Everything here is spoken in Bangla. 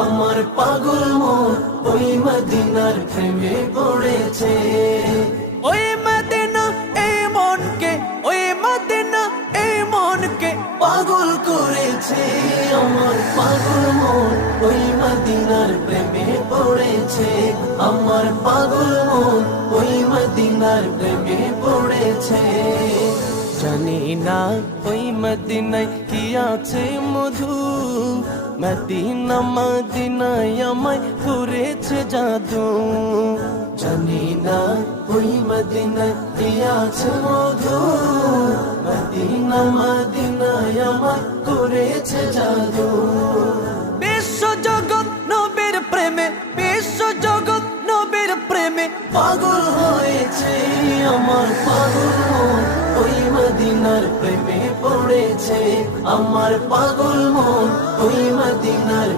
আমার পাগল মন ওই মদিনার প্রেমে পড়েছে। ওই মদিনা এই মনকে, ওই মদিনা এই মনকে পাগল করেছে। আমার পাগল মন ওই মদিনার প্রেমে পড়েছে। আমার পাগল মন ওই মদিনার প্রেমে পড়েছে। জানি না ওই মদিনায় কি আছে মধু, মদিনা মদিনায় আমায় করেছে জাদু। জানি না ওই মদিনায় কি আছে মধু, মদিনা মদিনায় আমায় করেছে জাদু। বিশ্ব জগৎ নবীর প্রেমে, বিশ্ব জগৎ নবীর প্রেমে পাগল হয়েছে। আমার পাগল মন ওই মদিনার প্রেমে পড়েছে। আমার পাগল মন ওই মদিনার